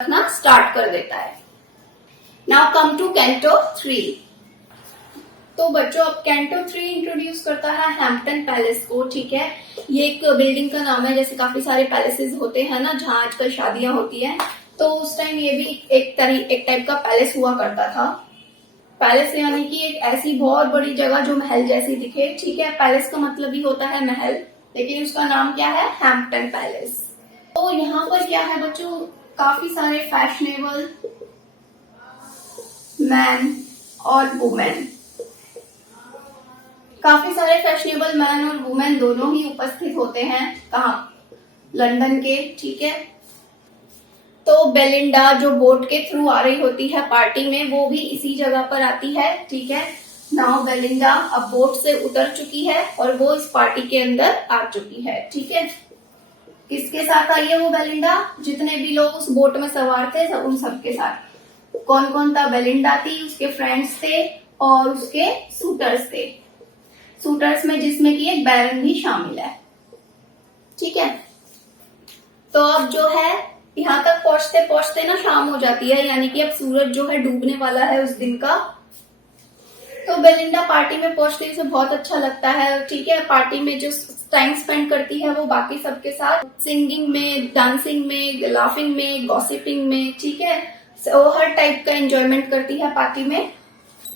रखना स्टार्ट कर देता है। Now come two canto 3। तो बच्चों अब कैंटो 3 इंट्रोड्यूस करता है हैम्पटन पैलेस को। ठीक है, ये एक बिल्डिंग का नाम है, जैसे काफी सारे पैलेसेस होते हैं ना जहां आजकल शादियां होती हैं, तो उस टाइम ये भी एक टाइप का पैलेस हुआ करता था। पैलेस यानी कि एक ऐसी बहुत बड़ी जगह जो महल जैसी दिखे। ठीक है, पैलेस का मतलब ही होता है महल, लेकिन उसका नाम क्या है, हैम्पटन पैलेस। तो यहाँ पर क्या है बच्चों, काफी सारे फैशनेबल मैन और वुमेन, काफी सारे फैशनेबल मैन और वुमेन दोनों ही उपस्थित होते हैं। कहाँ, लंदन के। ठीक है, तो बेलिंडा जो बोट के थ्रू आ रही होती है पार्टी में, वो भी इसी जगह पर आती है। ठीक है, नाउ बेलिंडा अब बोट से उतर चुकी है और वो इस पार्टी के अंदर आ चुकी है। ठीक है, किसके साथ आई है वो बेलिंडा, जितने भी लोग उस बोट में सवार थे उन सबके साथ। कौन कौन था, बेलिंडा थी, उसके फ्रेंड्स थे और उसके सूटर्स थे। सूटर्स में जिसमें कि एक बैरन भी शामिल है। ठीक है, तो अब जो है यहाँ तक पहुंचते पहुंचते ना शाम हो जाती है, यानी कि अब सूरज जो है डूबने वाला है उस दिन का। तो बेलिंडा पार्टी में पहुंचते ही उसे बहुत अच्छा लगता है। ठीक है, पार्टी में जो टाइम स्पेंड करती है वो बाकी सबके साथ, सिंगिंग में, डांसिंग में, लाफिंग में, गॉसिपिंग में। ठीक है, वो हर टाइप का एंजॉयमेंट करती है पार्टी में।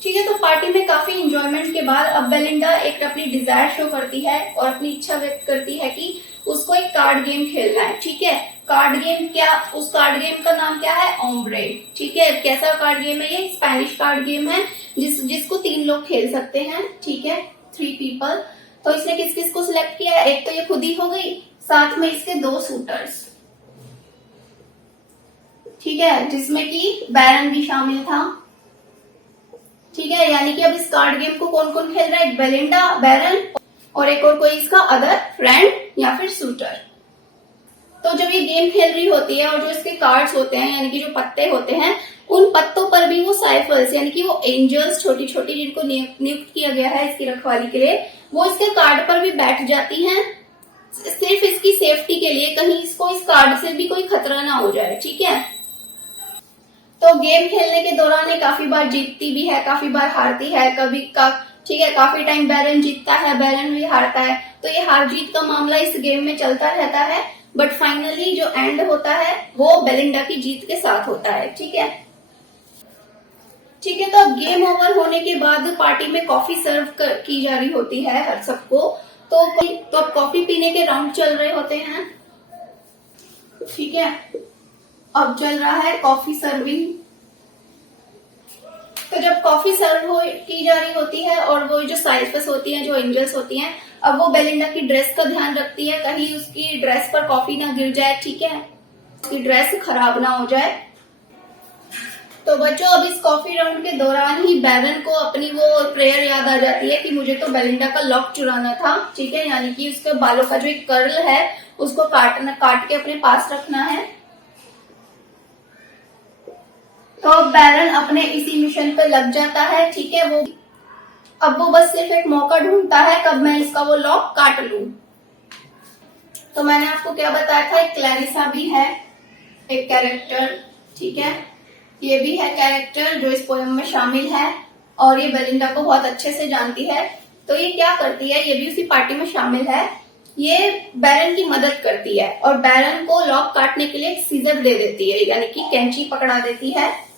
ठीक है, तो पार्टी में काफी इंजॉयमेंट के बाद अब बेलिंडा एक अपनी डिजायर शो करती है और अपनी इच्छा व्यक्त करती है कि उसको एक कार्ड गेम खेलना है। ठीक है, कार्ड गेम क्या, उस कार्ड गेम का नाम क्या है, ओम्ब्रे। ठीक है, कैसा कार्ड गेम है ये, स्पेनिश कार्ड गेम है जिसको 3 लोग खेल सकते हैं। ठीक है, 3 पीपल। तो इसने किस किस को सिलेक्ट किया, एक तो ये खुद ही हो गई, साथ में इसके 2 सूटर्स। ठीक है, जिसमें कि बैरन भी शामिल था। ठीक है, यानी कि अब इस कार्ड गेम को कौन कौन खेल रहा है, बेलिंडा, बैरन और एक और कोई इसका अदर फ्रेंड या फिर सूटर। तो जब ये गेम खेल रही होती है और जो इसके कार्ड्स होते हैं, यानी कि जो पत्ते होते हैं, उन पत्तों पर भी वो साइफर्स, यानी कि वो एंजल्स छोटी छोटी जिनको नियुक्त किया गया है इसकी रखवाली के लिए, वो इसके कार्ड पर भी बैठ जाती हैं, सिर्फ इसकी सेफ्टी के लिए, कहीं इसको इस कार्ड से भी कोई खतरा ना हो जाए। ठीक है, तो गेम खेलने के दौरान ये काफी बार जीतती भी है, काफी बार हारती है, ठीक है, काफी टाइम बैरन जीतता है, बैरन भी हारता है। तो ये हार जीत का मामला इस गेम में चलता रहता है, बट फाइनली जो एंड होता है वो बेलिंडा की जीत के साथ होता है। ठीक है, ठीक है, तो अब गेम ओवर होने के बाद पार्टी में कॉफी सर्व की जा रही होती है हर सबको। तो अब कॉफी पीने के राउंड चल रहे होते हैं। ठीक है, अब चल रहा है कॉफी सर्विंग। तो जब कॉफी सर्व की जा रही होती है और वो जो साइफर्स होती हैं, जो एंजल्स होती हैं, अब वो बेलिंडा की ड्रेस का ध्यान रखती है, कहीं उसकी ड्रेस पर कॉफी ना गिर जाए। ठीक है, उसकी ड्रेस खराब ना हो जाए। तो बच्चों अब इस कॉफी राउंड के दौरान ही बैरन को अपनी वो प्रेयर याद आ जाती है कि मुझे तो बेलिंडा का लॉक चुराना था। ठीक है, यानी कि उसके बालों का जो एक कर्ल है उसको काट के अपने पास रखना है। तो बैरन अपने इसी मिशन पे लग जाता है। ठीक है, अब वो बस सिर्फ एक मौका ढूंढता है कब मैं इसका वो लॉक काट लूं। तो मैंने आपको क्या बताया था, एक क्लैरिसा भी है एक कैरेक्टर। ठीक है, ये भी है कैरेक्टर जो इस पोएम में शामिल है और ये बेलिंडा को बहुत अच्छे से जानती है। तो ये क्या करती है, ये भी उसी पार्टी में शामिल है, ये बैरन की मदद करती है और बैरन को लॉक काटने के लिए एक सीजर दे देती है, यानी कि कैंची पकड़ा देती है।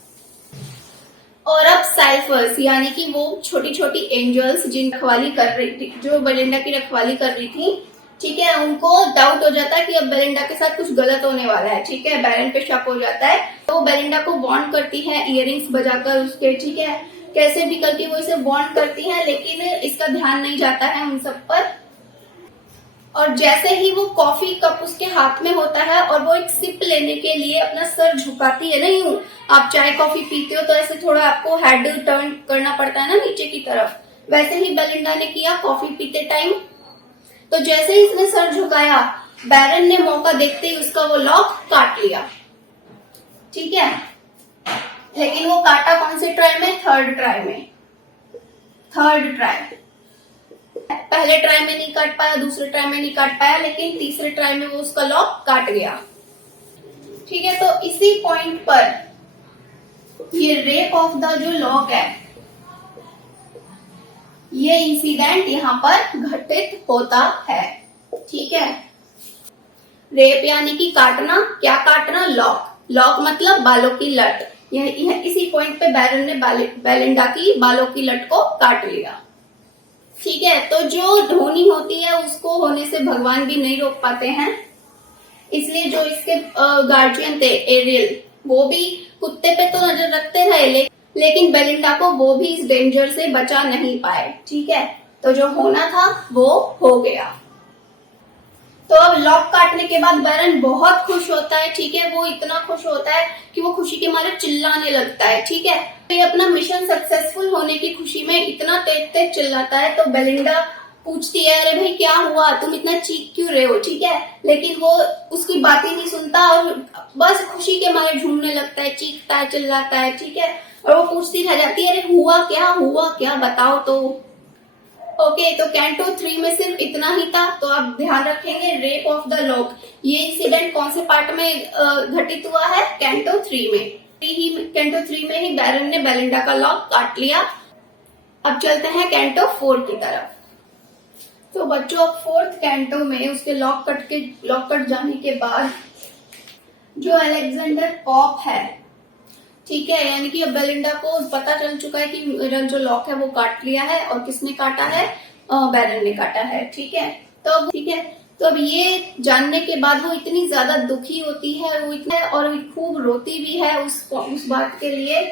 और अब साइफर्स, यानी कि वो छोटी छोटी एंजल्स जिन रखवाली कर रही थी, जो बेलिंडा की रखवाली कर रही थी, ठीक है, उनको डाउट हो जाता है कि अब बेलिंडा के साथ कुछ गलत होने वाला है। ठीक है, बैरन पे शक हो जाता है, तो वो बेलिंडा को वार्न करती है इयररिंग्स बजाकर उसके। ठीक है, कैसे भी करके वो इसे वार्न करती है, लेकिन इसका ध्यान नहीं जाता है उन सब पर। और जैसे ही वो कॉफी कप उसके हाथ में होता है और वो एक सिप लेने के लिए अपना सर झुकाती है ना, यूं आप चाय कॉफी पीते हो तो ऐसे थोड़ा आपको हेड टर्न करना पड़ता है ना नीचे की तरफ, वैसे ही बेलिंडा ने किया कॉफी पीते टाइम। तो जैसे ही इसने सर झुकाया, बैरन ने मौका देखते ही उसका वो लॉक काट लिया। ठीक है, लेकिन वो काटा कौन से ट्राई में, थर्ड ट्राई। पहले ट्राई में नहीं काट पाया, दूसरे ट्राई में नहीं काट पाया, लेकिन तीसरे ट्राई में वो उसका लॉक काट गया। ठीक है, तो इसी पॉइंट पर ये रेप ऑफ द जो लॉक है, ये इंसिडेंट यहाँ पर घटित होता है। ठीक है, रेप यानी कि काटना, क्या काटना, लॉक, लॉक मतलब बालों की लट। यह इसी पॉइंट पे बैरन ने बेलिंडा की बालों की लट को काट लिया। ठीक है, तो जो ध्वनि होती है उसको होने से भगवान भी नहीं रोक पाते हैं, इसलिए जो इसके गार्जियन थे एरियल, वो भी कुत्ते पे तो नजर रखते रहे, लेकिन बेलिंडा को वो भी इस डेंजर से बचा नहीं पाए। ठीक है, तो जो होना था वो हो गया। तो अब लॉक काटने के बाद बैरन बहुत खुश होता है। ठीक है, वो इतना खुश होता है कि वो खुशी के मारे चिल्लाने लगता है। ठीक है, तो ये अपना मिशन सक्सेसफुल होने की खुशी में इतना तेज तेज चिल्लाता है, तो बेलिंडा पूछती है, अरे भाई क्या हुआ, तुम इतना चीख क्यों रहे हो। ठीक है, लेकिन वो उसकी बात ही नहीं सुनता और बस खुशी के मारे झूमने लगता है, चीखता है, चिल्लाता है। ठीक है, और वो पूछती रह जाती है, अरे हुआ क्या बताओ तो। ओके, तो कैंटो 3 में सिर्फ इतना ही था, तो आप ध्यान रखेंगे रेप ऑफ द लॉक, ये इंसिडेंट कौन से पार्ट में घटित हुआ है, कैंटो 3 में। कैंटो 3 में ही बैरन ने बेलिंडा का लॉक काट लिया। अब चलते हैं कैंटो 4 की तरफ। तो बच्चों, अब 4th कैंटो में उसके लॉक कट जाने के बाद जो अलेक्जेंडर पॉप है, ठीक है, यानी कि अब बेलिंडा को पता चल चुका है कि मेरा जो लॉक है वो काट लिया है, और किसने काटा है, बैरन ने काटा है। ठीक है, तो अब ये जानने के बाद वो इतनी ज्यादा दुखी होती है, वो इतना और खूब रोती भी है उस बात के लिए।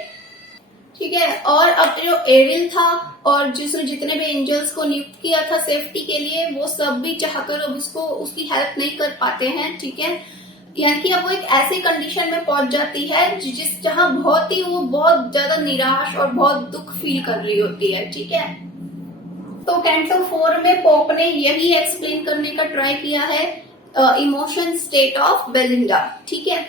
ठीक है, और अब जो एरिल था और जिसने जितने भी एंजल्स को नियुक्त किया था सेफ्टी के लिए, वो सब भी चाहकर अब उसकी हेल्प नहीं कर पाते हैं। ठीक है, यानी कि अब वो एक ऐसी कंडीशन में पहुंच जाती है जहां वो बहुत ज्यादा निराश और बहुत दुख फील कर रही होती है। ठीक है, तो कैंटो 4 में पोप ने यही एक्सप्लेन करने का ट्राई किया है, इमोशन स्टेट ऑफ बेलिंडा। ठीक है,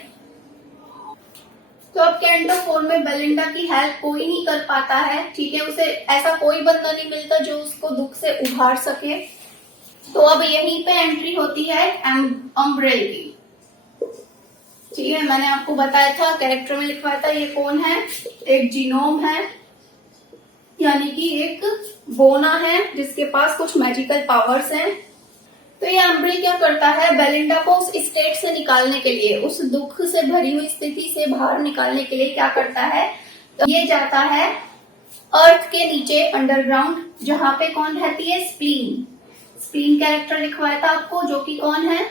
तो अब कैंटो 4 में बेलिंडा की हेल्प कोई नहीं कर पाता है। ठीक है, उसे ऐसा कोई बंदा नहीं मिलता जो उसको दुख से उभार सके। तो अब यहीं पे एंट्री होती है अम्ब्रेल की। ठीक है, मैंने आपको बताया था, कैरेक्टर में लिखवाया था, ये कौन है, एक जीनोम है, यानी कि एक बोना है जिसके पास कुछ मैजिकल पावर्स हैं। तो ये अम्ब्रेल क्या करता है, बेलिंडा को उस स्टेट से निकालने के लिए, उस दुख से भरी हुई स्थिति से बाहर निकालने के लिए क्या करता है, तो ये जाता है अर्थ के नीचे अंडरग्राउंड, जहां पे कौन रहती है, स्प्लीन कैरेक्टर लिखवाया था आपको, जो कि कौन है,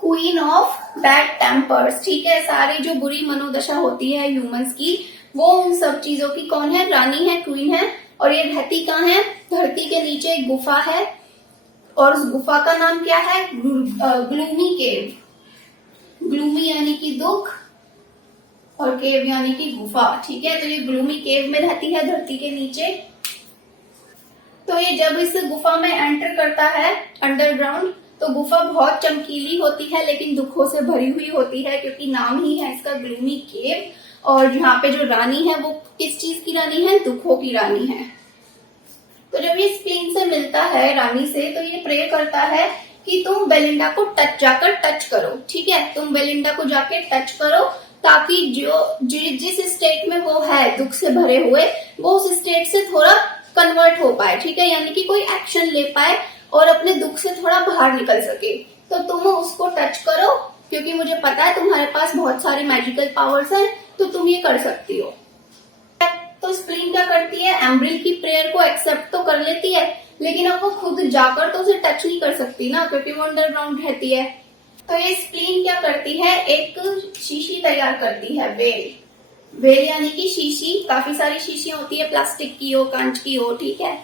क्वीन ऑफ बैड टेम्पर्स। ठीक है, सारी जो बुरी मनोदशा होती है ह्यूमंस की, वो उन सब चीजों की कौन है, रानी है, क्वीन है। और ये रहती कहाँ है, धरती के नीचे एक गुफा है, और उस गुफा का नाम क्या है, ग्लूमी केव। ग्लूमी यानी कि दुख, और केव यानी कि गुफा। ठीक है, तो ये ग्लूमी केव में रहती है धरती के नीचे। तो ये जब इस गुफा में एंटर करता है अंडरग्राउंड, तो गुफा बहुत चमकीली होती है लेकिन दुखों से भरी हुई होती है, क्योंकि नाम ही है इसका ग्लूमी केव। और यहाँ पे जो रानी है वो किस चीज की रानी है, दुखों की रानी है। तो जब ये स्प्लीन से मिलता है रानी से, तो ये प्रे करता है कि तुम बेलिंडा को जाकर टच करो। ठीक है, तुम बेलिंडा को जाके टच करो, ताकि जिस स्टेट में वो है दुख से भरे हुए, वो उस स्टेट से थोड़ा कन्वर्ट हो पाए। ठीक है, यानी कि कोई एक्शन ले पाए और अपने दुख से थोड़ा बाहर निकल सके। तो तुम उसको टच करो, क्योंकि मुझे पता है तुम्हारे पास बहुत सारे मैजिकल पावर्स हैं, तो तुम ये कर सकती हो। तो स्प्लीन क्या करती है, एम्ब्रिल की प्रेयर को एक्सेप्ट तो कर लेती है, लेकिन अब वो खुद जाकर तो उसे टच नहीं कर सकती ना, क्योंकि वो अंडरग्राउंड रहती है। तो ये स्प्लीन क्या करती है, एक शीशी तैयार करती है, वेल यानी कि शीशी। काफी सारी शीशियां होती है, प्लास्टिक की हो, कांच की हो। ठीक है,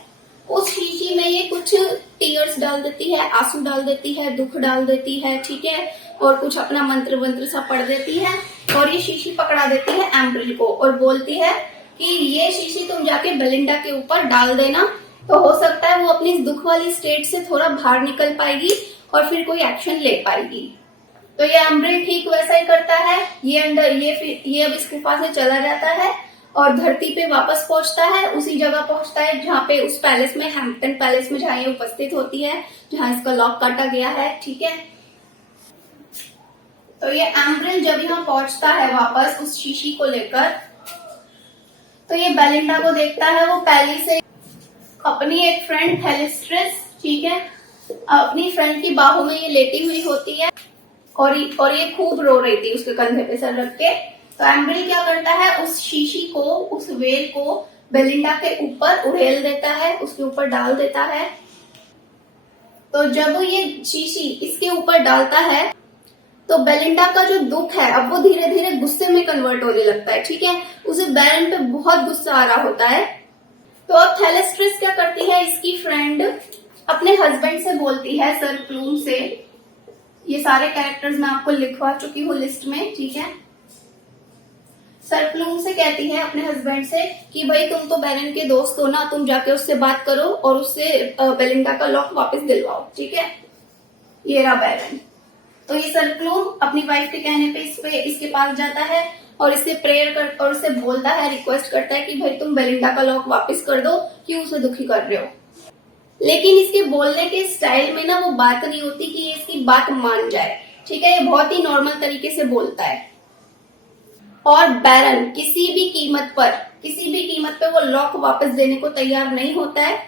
उस शीशी में ये कुछ टीयर्स डाल देती है, आंसू डाल देती है, दुख डाल देती है। ठीक है, और कुछ अपना मंत्र सा पढ़ देती है, और ये शीशी पकड़ा देती है एम्ब्रिल को, और बोलती है कि ये शीशी तुम जाके बेलिंडा के ऊपर डाल देना, तो हो सकता है वो अपनी इस दुख वाली स्टेट से थोड़ा बाहर निकल पाएगी और फिर कोई एक्शन ले पाएगी। तो ये एम्ब्रिल ठीक वैसा ही करता है। ये अब इस गुफा से चला जाता है और धरती पे वापस पहुंचता है, उसी जगह पहुंचता है जहाँ पे उस पैलेस में, हैम्पटन पैलेस में, जहाँ ये उपस्थित होती है, जहाँ इसका लॉक काटा गया है। ठीक है, तो ये एम्ब्रिल जब यहाँ पहुंचता है वापस उस शीशी को लेकर, तो ये बेलिंडा को देखता है। वो पहले से अपनी एक फ्रेंड थेलिस्ट्रिस, ठीक है, अपनी फ्रेंड की बाहों में ये लेटी हुई होती है और ये खूब रो रही थी उसके कंधे पे सर रख के। तो एम्ब्रिल क्या करता है, उस शीशी को, उस वेल को बेलिंडा के ऊपर उड़ेल देता है, उसके ऊपर डाल देता है। तो जब ये शीशी इसके ऊपर डालता है तो बेलिंडा का जो दुख है अब वो धीरे धीरे गुस्से में कन्वर्ट होने लगता है, ठीक है। उसे बैरन पे बहुत गुस्सा आ रहा होता है। तो अब थेलेस्ट्रिस क्या करती है, इसकी फ्रेंड अपने हस्बैंड से बोलती है, सर प्लूम से, ये सारे कैरेक्टर्स मैं आपको लिखवा चुकी हूँ लिस्ट में, ठीक है। सर प्लूम से कहती है अपने हस्बैंड से कि भाई तुम तो बैरन के दोस्त हो ना, तुम जाके उससे बात करो और उससे बेलिंडा का लॉक वापस दिलवाओ, ठीक है। ये रहा बैरन। तो ये सर प्लूम अपनी वाइफ के कहने पे इसके पास जाता है और इससे प्रेयर कर और उससे बोलता है, रिक्वेस्ट करता है कि भाई तुम बेलिंडा का लॉक वापस कर दो, क्यों उसे दुखी कर रहे हो। लेकिन इसके बोलने के स्टाइल में ना वो बात नहीं होती कि ये इसकी बात मान जाए, ठीक है। ये बहुत ही नॉर्मल तरीके से बोलता है और बैरन किसी भी कीमत पे वो लॉक वापस देने को तैयार नहीं होता है।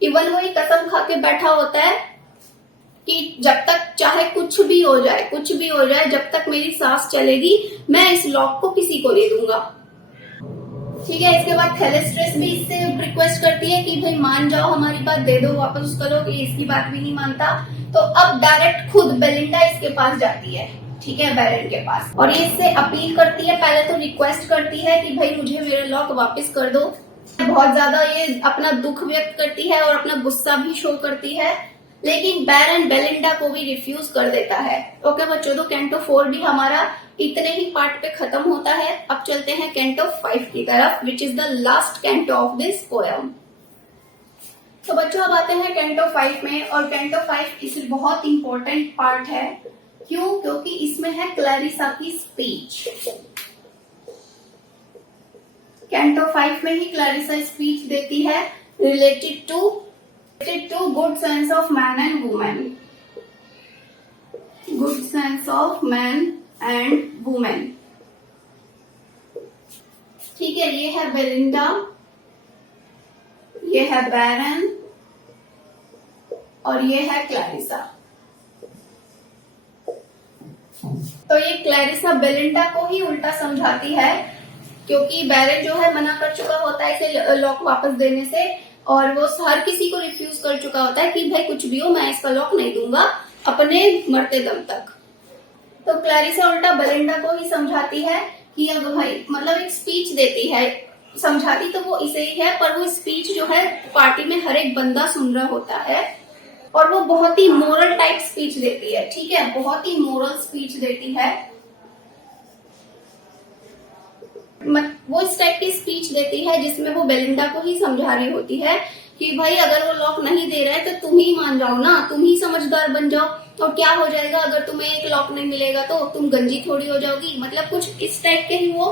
इवन वो एक कसम खा के बैठा होता है कि जब तक चाहे कुछ भी हो जाए, जब तक मेरी सांस चलेगी मैं इस लॉक को किसी को नहीं दूंगा, ठीक है। इसके बाद थेलेस्ट्रिस भी इससे रिक्वेस्ट करती है कि भाई मान जाओ, हमारी बात दे दो वापस उसका लॉक। ये इसकी बात भी नहीं मानता। तो अब डायरेक्ट खुद बेलिंडा इसके पास जाती है, ठीक है, बैरन के पास, और ये इससे अपील करती है। पहले तो रिक्वेस्ट करती है कि भाई मुझे मेरा लॉक वापस कर दो। बहुत ज्यादा ये अपना दुख व्यक्त करती है और अपना गुस्सा भी शो करती है, लेकिन बैरन बेलिंडा को भी रिफ्यूज कर देता है। ओके बच्चों, तो कैंटो 4 भी हमारा इतने ही पार्ट पे खत्म होता है। अब चलते हैं कैंटो 5 की तरफ, which is the last canto of this poem. तो बच्चों अब आते हैं कैंटो 5 में, और कैंटो 5 इस बहुत इंपॉर्टेंट पार्ट है। क्यों? क्योंकि इसमें है क्लैरिसा की स्पीच। कैंटो 5 में ही क्लैरिसा स्पीच देती है related to good sense of man and women. Good sense of man and women, ठीक है। ये है बेलिंडा, ये है बैरन और ये है क्लैरिसा। तो ये क्लैरिसा बेलिंडा को ही उल्टा समझाती है, क्योंकि बैरन जो है मना कर चुका होता है इसे लॉक वापस देने से, और वो हर किसी को रिफ्यूज कर चुका होता है कि भाई कुछ भी हो मैं इसका लॉक नहीं दूंगा अपने मरते दम तक। तो क्लैरिसा उल्टा बेलिंडा को ही समझाती है कि अब भाई, मतलब एक स्पीच देती है, समझाती तो वो इसे ही है, पर वो स्पीच जो है पार्टी में हर एक बंदा सुन रहा होता है, और वो बहुत ही मोरल टाइप स्पीच देती है, ठीक है, बहुत ही मोरल स्पीच देती है। वो इस टाइप की स्पीच देती है जिसमें वो बेलिंडा को ही समझा रही होती है कि भाई अगर वो लॉक नहीं दे रहा है तो तुम ही मान जाओ ना, तुम ही समझदार बन जाओ, और क्या हो जाएगा अगर तुम्हें एक लॉक नहीं मिलेगा तो तुम गंजी थोड़ी हो जाओगी। मतलब कुछ इस टाइप के ही वो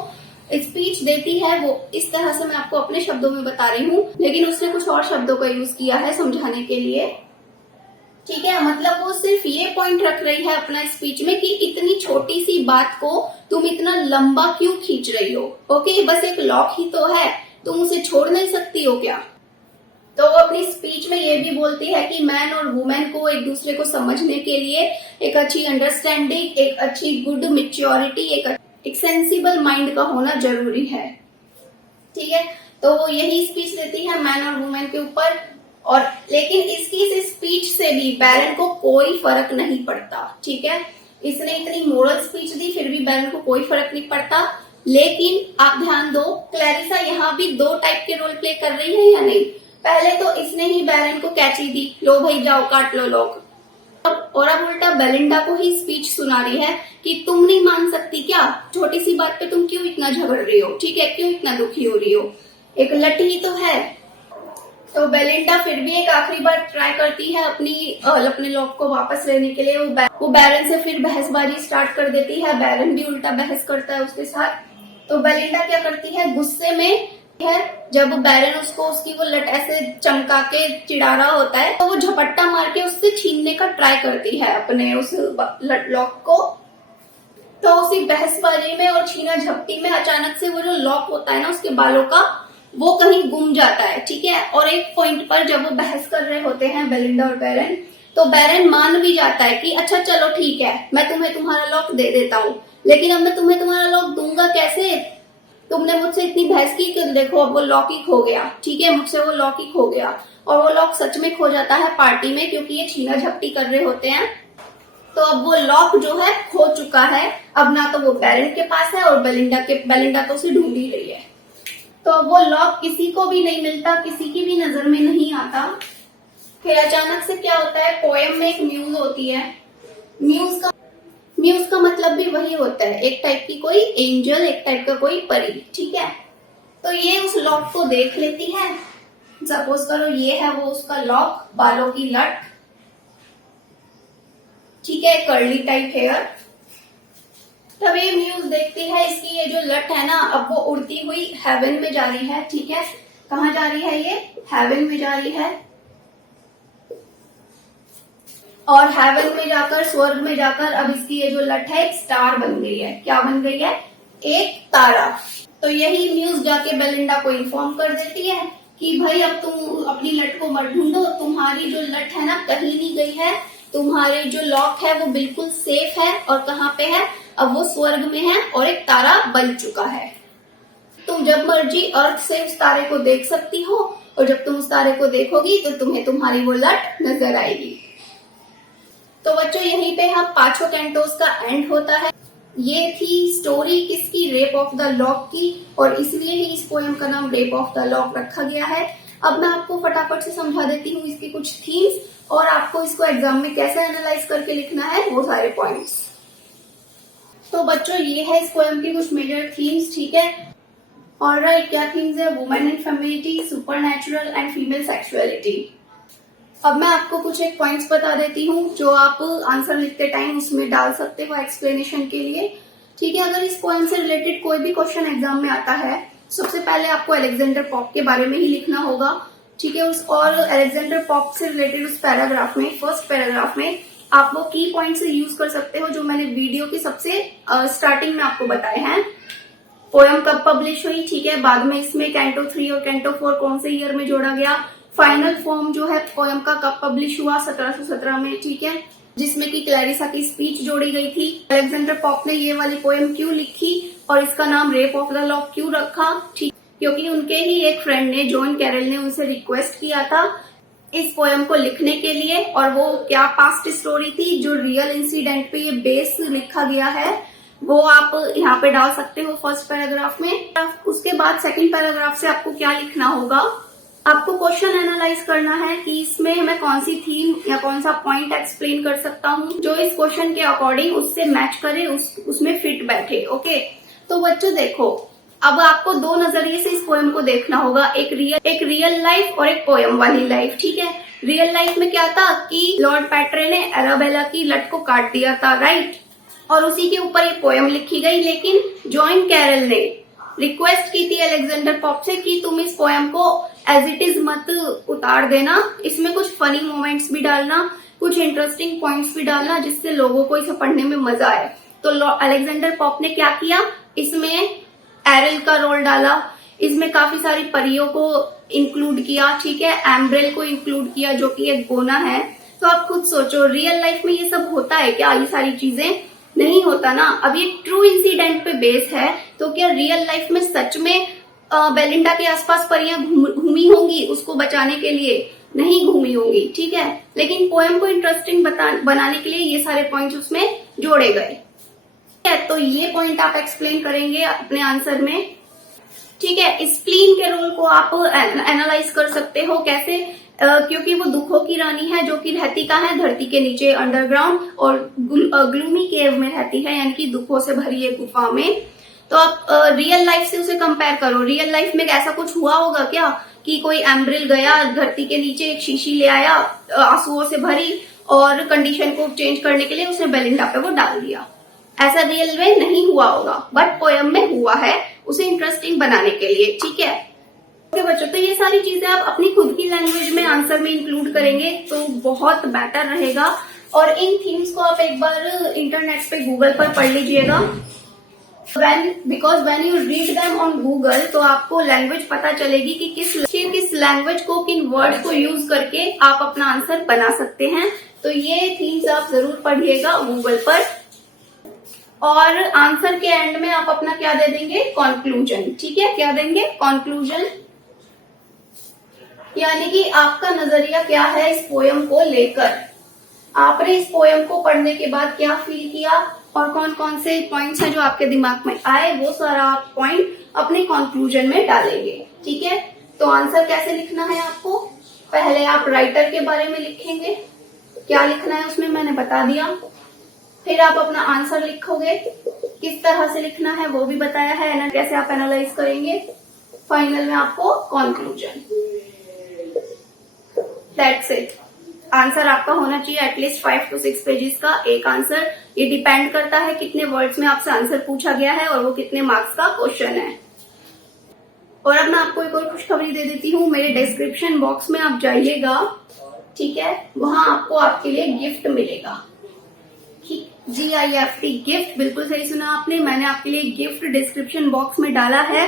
स्पीच देती है। वो इस तरह से मैं आपको अपने शब्दों में बता रही हूँ, लेकिन उसने कुछ और शब्दों का यूज किया है समझाने के लिए, ठीक है। मतलब वो सिर्फ ये पॉइंट रख रही है अपना स्पीच में कि इतनी छोटी सी बात को तुम इतना लंबा क्यों खींच रही हो। ओके, बस एक लॉक ही तो है, तुम उसे छोड़ नहीं सकती हो क्या। तो वो अपनी स्पीच में ये भी बोलती है कि मैन और वुमेन को एक दूसरे को समझने के लिए एक अच्छी अंडरस्टैंडिंग, एक अच्छी गुड मैच्योरिटी, एक सेंसिबल माइंड का होना जरूरी है, ठीक है। तो वो यही स्पीच देती है मैन और वुमेन के ऊपर, और लेकिन इसकी इस स्पीच से भी बैरन को कोई फर्क नहीं पड़ता, ठीक है। इसने इतनी मोरल स्पीच दी फिर भी बैरन को कोई फर्क नहीं पड़ता। लेकिन आप ध्यान दो, क्लैरिसा यहाँ भी 2 टाइप के रोल प्ले कर रही है या नहीं। पहले तो इसने ही बैरन को कैची दी, लो भाई जाओ काट लो लॉक, और अब उल्टा बेलिंडा को ही स्पीच सुना रही है कि तुम नहीं मान सकती क्या, छोटी सी बात पे तुम क्यों इतना झगड़ रही हो, ठीक है, क्यों इतना दुखी हो रही हो, एक लट ही तो है। तो बेलिंडा फिर भी एक आखिरी बार ट्राई करती है अपने लॉक को वापस लेने के लिए। वो बैरन से फिर बहसबाजी स्टार्ट कर देती है, बैरन भी उल्टा बहस करता है उसके साथ। तो बेलिंडा क्या करती है, गुस्से में है, जब बैरन उसको उसकी वो लट ऐसे चमका के चिढ़ा रहा होता है तो वो झपट्टा मार के उससे छीनने का ट्राई करती है अपने उस लॉक को। तो उसी बहसबाजी में और छीना झपटी में अचानक से वो जो लॉक होता है ना उसके बालों का, वो कहीं गुम जाता है, ठीक है। और एक पॉइंट पर जब वो बहस कर रहे होते हैं बेलिंडा और बैरन, तो बैरन मान भी जाता है कि अच्छा चलो ठीक है, मैं तुम्हें तुम्हारा लॉक दे देता हूँ, लेकिन अब मैं तुम्हें तुम्हारा लॉक दूंगा कैसे? तुमने मुझसे इतनी बहस की कि देखो अब वो लॉक ही खो गया, ठीक है, मुझसे वो लॉक ही खो गया। और वो लॉक सच में खो जाता है पार्टी में, क्योंकि ये छीना झपटी कर रहे होते हैं। तो अब वो लॉक जो है खो चुका है, अब ना तो वो बैरन के पास है और बेलिंडा तो उसे ढूंढ ही रही है। तो अब वो लॉक किसी को भी नहीं मिलता, किसी की भी नजर में नहीं आता। फिर अचानक से क्या होता है, पोएम में एक म्यूज होती है। म्यूज का मतलब भी वही होता है, एक टाइप की कोई एंजल, एक टाइप का कोई परी, ठीक है। तो ये उस लॉक को देख लेती है। सपोज करो ये है वो उसका लॉक, बालों की लट, ठीक है, कर्ली टाइप हेयर। तब ये म्यूज देखती है इसकी ये जो लट है ना, अब वो उड़ती हुई हेवन में जा रही है, ठीक है। कहाँ जा रही है ये? हेवन में जा रही है। और हेवन में जाकर, स्वर्ग में जाकर अब इसकी ये जो लट है एक स्टार बन गई है। क्या बन गई है? एक तारा। तो यही न्यूज जाके बेलिंडा को इन्फॉर्म कर देती है कि भाई अब तुम अपनी लट को मत ढूंढो, तुम्हारी जो लट है ना कहीं नहीं गई है, तुम्हारी जो लॉक है वो बिल्कुल सेफ है। और कहाँ पे है? अब वो स्वर्ग में है और एक तारा बन चुका है। तुम जब मर्जी अर्थ से उस तारे को देख सकती हो, और जब तुम उस तारे को देखोगी तो तुम्हें तुम्हारी वो लट नजर आएगी। तो बच्चों यहीं पे हम पांचों कैंटोस का एंड होता है। ये थी स्टोरी किसकी? रेप ऑफ द लॉक की, और इसलिए ही इस पोएम का नाम रेप ऑफ द लॉक रखा गया है। अब मैं आपको फटाफट से समझा देती हूँ इसकी कुछ थीम्स, और आपको इसको एग्जाम में कैसे एनालाइज करके लिखना है वो सारे पॉइंट्स। तो बच्चों ये है इस पोएम की कुछ मेजर थीम्स, ठीक है। ऑलराइट, क्या थीम्स है? Women and femininity, supernatural and female sexuality. अब मैं आपको कुछ एक पॉइंट्स बता देती हूँ जो आप आंसर लिखते टाइम उसमें डाल सकते हो एक्सप्लेनेशन के लिए, ठीक है। अगर इस पोएम से रिलेटेड कोई भी क्वेश्चन एग्जाम में आता है, सबसे पहले आपको अलेक्जेंडर पॉप के बारे में ही लिखना होगा, ठीक है। और अलेक्जेंडर पॉप से रिलेटेड उस पैराग्राफ में, फर्स्ट पैराग्राफ में आप वो की पॉइंट्स यूज कर सकते हो जो मैंने वीडियो की सबसे स्टार्टिंग में आपको बताए हैं। पोएम कब पब्लिश हुई, ठीक है, बाद में इसमें कैंटो 3 और कैंटो 4 कौन से ईयर में जोड़ा गया, फाइनल फॉर्म जो है पोएम का कब पब्लिश हुआ 1717 में, ठीक है, जिसमें कि क्लैरिसा की स्पीच जोड़ी गई थी। अलेक्जेंडर पॉप ने ये वाली पोएम क्यों लिखी और इसका नाम रेप ऑफ द लॉक क्यों रखा, ठीक, क्योंकि उनके ही एक फ्रेंड ने, जॉन कैरल ने उनसे रिक्वेस्ट किया था इस पोएम को लिखने के लिए। और वो क्या पास्ट स्टोरी थी, जो रियल इंसिडेंट पे ये बेस लिखा गया है, वो आप यहाँ पे डाल सकते हो फर्स्ट पैराग्राफ में। उसके बाद सेकंड पैराग्राफ से आपको क्या लिखना होगा, आपको क्वेश्चन एनालाइज करना है कि इसमें मैं कौन सी थीम या कौन सा पॉइंट एक्सप्लेन कर सकता हूँ जो इस क्वेश्चन के अकॉर्डिंग उससे मैच करे, उसमें फिट बैठे। ओके, तो बच्चों देखो, अब आपको दो नजरिए से इस पोएम को देखना होगा, एक रियल लाइफ और एक पोएम वाली लाइफ, ठीक है। रियल लाइफ में क्या था कि लॉर्ड पैट्रे ने एराबेला की लट को काट दिया था, राइट, और उसी के ऊपर एक पोएम लिखी गई। लेकिन जॉन कैरल ने रिक्वेस्ट की थी अलेक्जेंडर पॉप से कि तुम इस पोएम को एज इट इज मत उतार देना, इसमें कुछ फनी मोमेंट्स भी डालना, कुछ इंटरेस्टिंग पॉइंट्स भी डालना, जिससे लोगों को इसे पढ़ने में मजा आए। तो अलेक्जेंडर पॉप ने क्या किया, इसमें एरिल का रोल डाला, इसमें काफी सारी परियों को इंक्लूड किया, ठीक है, एम्ब्रेल को इंक्लूड किया जो कि एक गोना है। तो आप खुद सोचो, रियल लाइफ में ये सब होता है क्या? ये सारी चीजें नहीं होता ना। अब ये ट्रू इंसिडेंट पे बेस है, तो क्या रियल लाइफ में सच में बेलिंडा के आसपास परियां घूमी होंगी उसको बचाने के लिए? नहीं घूमी होंगी, ठीक है। लेकिन पोएम को इंटरेस्टिंग बनाने के लिए ये सारे पॉइंट्स उसमें जोड़े गए, तो ये पॉइंट आप एक्सप्लेन करेंगे अपने आंसर में, ठीक है। स्प्लीन के रोल को आप एनालाइज कर सकते हो, कैसे? क्योंकि वो दुखों की रानी है जो कि रहती कहाँ है, धरती के नीचे अंडरग्राउंड, और ग्लूमी केव में रहती है, यानी कि दुखों से भरी एक गुफा में। तो आप रियल लाइफ से उसे कंपेयर करो, रियल लाइफ में ऐसा कुछ हुआ होगा क्या कि कोई एम्ब्रिल गया धरती के नीचे, एक शीशी ले आया आंसुओं से भरी, और कंडीशन को चेंज करने के लिए उसने बेलिंडा पे वो डाल दिया? ऐसा रियल में नहीं हुआ होगा, बट पोएम में हुआ है, उसे इंटरेस्टिंग बनाने के लिए, ठीक है। ओके बच्चों, तो ये सारी चीजें आप अपनी खुद की लैंग्वेज में आंसर में इंक्लूड करेंगे तो बहुत बेटर रहेगा। और इन थीम्स को आप एक बार इंटरनेट पे गूगल पर पढ़ लीजिएगा। Because when you read them on Google तो आपको लैंग्वेज पता चलेगी कि किस लैंग्वेज को, किन वर्ड को यूज करके आप अपना आंसर बना सकते हैं। तो ये थीम्स आप जरूर पढ़िएगा गूगल पर। और आंसर के एंड में आप अपना क्या दे देंगे, कंक्लूजन। ठीक है, क्या देंगे, कंक्लूजन, यानी कि आपका नजरिया क्या है इस पोयम को लेकर। आपने इस पोयम को पढ़ने के बाद क्या फील किया और कौन कौन से पॉइंट्स हैं जो आपके दिमाग में आए, वो सारा आप पॉइंट अपने कंक्लूजन में डालेंगे। ठीक है, तो आंसर कैसे लिखना है आपको, पहले आप राइटर के बारे में लिखेंगे, क्या लिखना है उसमें मैंने बता दिया। फिर आप अपना आंसर लिखोगे, किस तरह से लिखना है वो भी बताया है, कैसे आप एनालाइज करेंगे। फाइनल में आपको कंक्लूजन। That's it. आंसर आपका होना चाहिए एटलीस्ट 5 to 6 पेजेस का एक आंसर। ये डिपेंड करता है कितने वर्ड्स में आपसे आंसर पूछा गया है और वो कितने मार्क्स का क्वेश्चन है। और अब मैं आपको एक और खुशखबरी दे देती हूँ, मेरे डिस्क्रिप्शन बॉक्स में आप जाइएगा, ठीक है, वहां आपको आपके लिए गिफ्ट मिलेगा। GIFT, गिफ्ट, बिल्कुल सही सुना आपने, मैंने आपके लिए गिफ्ट डिस्क्रिप्शन बॉक्स में डाला है।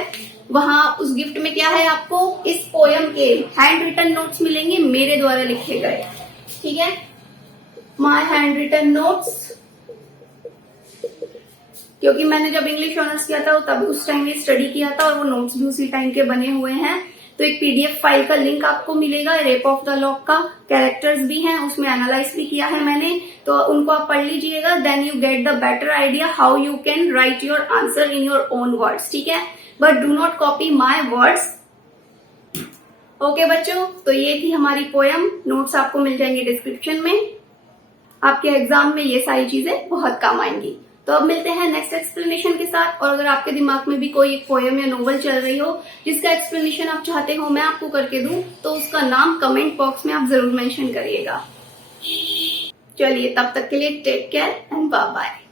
वहां उस गिफ्ट में क्या है, आपको इस पोयम के हैंड रिटन नोट्स मिलेंगे, मेरे द्वारा लिखे गए। ठीक है, माय हैंड रिटन नोट्स, क्योंकि मैंने जब इंग्लिश ऑनर्स किया था तब उस टाइम में स्टडी किया था और वो नोट्स भी उसी टाइम के बने हुए हैं। तो एक PDF फाइल का लिंक आपको मिलेगा, रेप ऑफ द लॉक का, कैरेक्टर्स भी हैं उसमें, एनालाइज भी किया है मैंने, तो उनको आप पढ़ लीजिएगा। Then you get the better idea how you can write your answer in your own words. ठीक है, but do not copy my words. Okay बच्चों, तो ये थी हमारी पोयम। नोट्स आपको मिल जाएंगे डिस्क्रिप्शन में। आपके एग्जाम में ये सारी चीजें बहुत काम आएंगी। तो अब मिलते हैं नेक्स्ट एक्सप्लेनेशन के साथ। और अगर आपके दिमाग में भी कोई एक पोयम या नोवेल चल रही हो जिसका एक्सप्लेनेशन आप चाहते हो मैं आपको करके दूं, तो उसका नाम कमेंट बॉक्स में आप जरूर मेंशन करिएगा। चलिए, तब तक के लिए take care and bye bye.